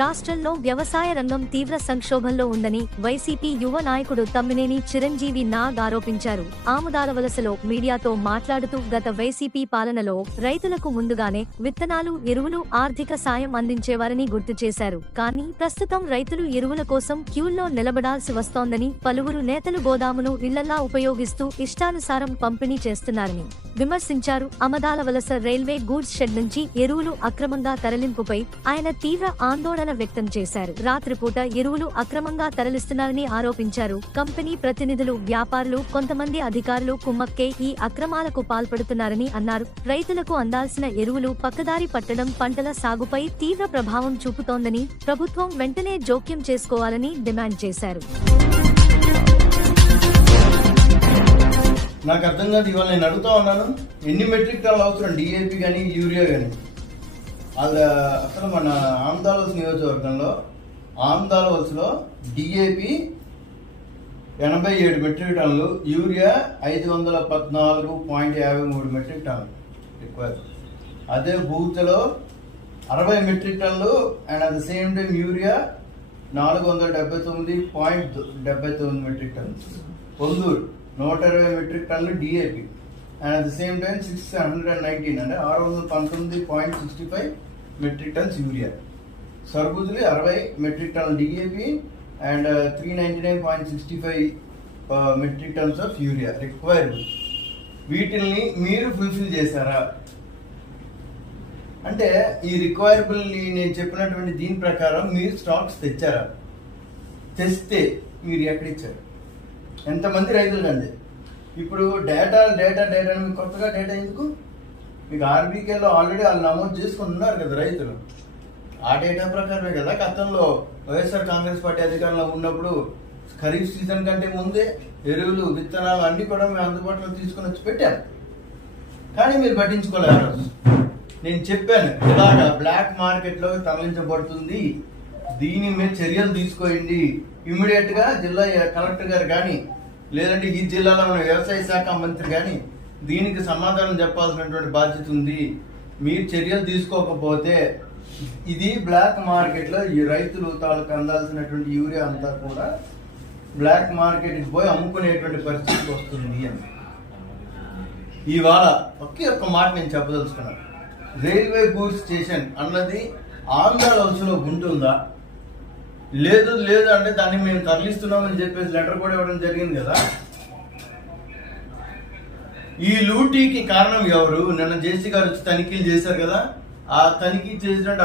రాష్ట్రంలో వ్యవసాయ రంగం తీవ్ర సంక్షోభంలో ఉందని వైసీపీ యువ నాయకుడు తమ్మినేని చిరంజీవి నాగ్ ఆరోపించారు. ఆముదాల వలసలో మీడియాతో మాట్లాడుతూ గత వైసీపీ పాలనలో రైతులకు ముందుగానే విత్తనాలు, ఎరువులు, ఆర్థిక సాయం అందించేవారని గుర్తు చేశారు. కానీ ప్రస్తుతం రైతులు ఎరువుల కోసం క్యూల్లో నిలబడాల్సి వస్తోందని, పలువురు నేతలు గోదామును ఇళ్లలా ఉపయోగిస్తూ ఇష్టానుసారం పంపిణీ చేస్తున్నారని విమర్శించారు. ఆముదాల వలస రైల్వే గూడ్స్ షెడ్ నుంచి ఎరువులు అక్రమంగా తరలింపుపై ఆయన తీవ్ర ఆందోళన వ్యక్తం చేశారు. రాత్రిపూట ఎరువులు అక్రమంగా తరలిస్తున్నారని ఆరోపించారు. కంపెనీ ప్రతినిధులు, వ్యాపారులు, కొంతమంది అధికారులు కుమ్మక్కే ఈ అక్రమాలకు పాల్పడుతున్నారని అన్నారు. రైతులకు అందాల్సిన ఎరువులు పక్కదారి పట్టడం పంటల సాగుపై తీవ్ర ప్రభావం చూపుతోందని, ప్రభుత్వం వెంటనే జోక్యం చేసుకోవాలని డిమాండ్ చేశారు. నాకు అర్థం కాదు. ఇవాళ నేను అడుగుతా ఉన్నాను, ఎన్ని మెట్రిక్ టన్నులు అవసరం డిఏపి కానీ యూరియా కానీ? అసలు మన ఆముదాల వలస నియోజకవర్గంలో ఆముదాల వలసలో డిఏపి 87 మెట్రిక్ టన్నులు, యూరియా 514.53 మెట్రిక్ టన్నులు రిక్వైర్. అదే బూత్లో 60 మెట్రిక్ టన్నులు and at the same time urea 479.79 metric టన్నులు. పొందూరు 120 మెట్రిక్ టన్నులు DAP and at the same time 619 అంటే 619.65 మెట్రిక్ టన్స్ యూరియా. సర్బుజులు 60 మెట్రిక్ టన్నులు DAP and 399.65 metric tons of urea required. వీటిని మీరు ఫుల్ఫిల్ చేశారా అంటే ఈ రిక్వైరబుల్ నేను చెప్పినటువంటి దీని ప్రకారం మీరు స్టాక్స్ తెచ్చారా? తెస్తే మీరు ఎక్కడిచ్చారు? ఎంతమంది రైతులు కండి? ఇప్పుడు డేటా మీకు కొత్తగా డేటా ఎందుకు? మీకు ఆర్బీకేలో ఆల్రెడీ వాళ్ళు నమోదు చేసుకుని ఉన్నారు కదా రైతులు. ఆ డేటా ప్రకారమే కదా గతంలో వైఎస్ఆర్ కాంగ్రెస్ పార్టీ అధికారంలో ఉన్నప్పుడు ఖరీఫ్ సీజన్ కంటే ముందే ఎరువులు, విత్తనాలు అన్ని కూడా మేము అందుబాటులో తీసుకుని వచ్చి పెట్టాం. కానీ మీరు పట్టించుకోలేరు. నేను చెప్పాను ఇలాగా బ్లాక్ మార్కెట్లో తరలించబడుతుంది, దీని మీద చర్యలు తీసుకోండి. ఇమ్మీడియట్ గా జిల్లా కలెక్టర్ గారు కానీ లేదంటే ఈ జిల్లాలో ఉన్న వ్యవసాయ శాఖ మంత్రి కానీ దీనికి సమాధానం చెప్పాల్సినటువంటి బాధ్యత ఉంది. మీరు చర్యలు తీసుకోకపోతే ఇది బ్లాక్ మార్కెట్ లో ఈ రైతులు తాలూకు అందాల్సినటువంటి యూరియా అంతా కూడా బ్లాక్ మార్కెట్ కి పోయి అమ్ముకునేటువంటి పరిస్థితి వస్తుంది అని ఇవాళ ఒకే ఒక్క మాట నేను చెప్పదలుచుకున్నాను. రైల్వే గూడ్స్ స్టేషన్ అన్నది ఆంధ్ర వలసలో ఉంటుందా? లేదు అంటే దాన్ని మేము తరలిస్తున్నామని చెప్పేసి లెటర్ కూడా ఇవ్వడం జరిగింది కదా. ఈ లూటీకి కారణం ఎవరు? నిన్న జేసీ గారు వచ్చి తనిఖీలు చేశారు కదా. ఆ తనిఖీ చేసినట్టు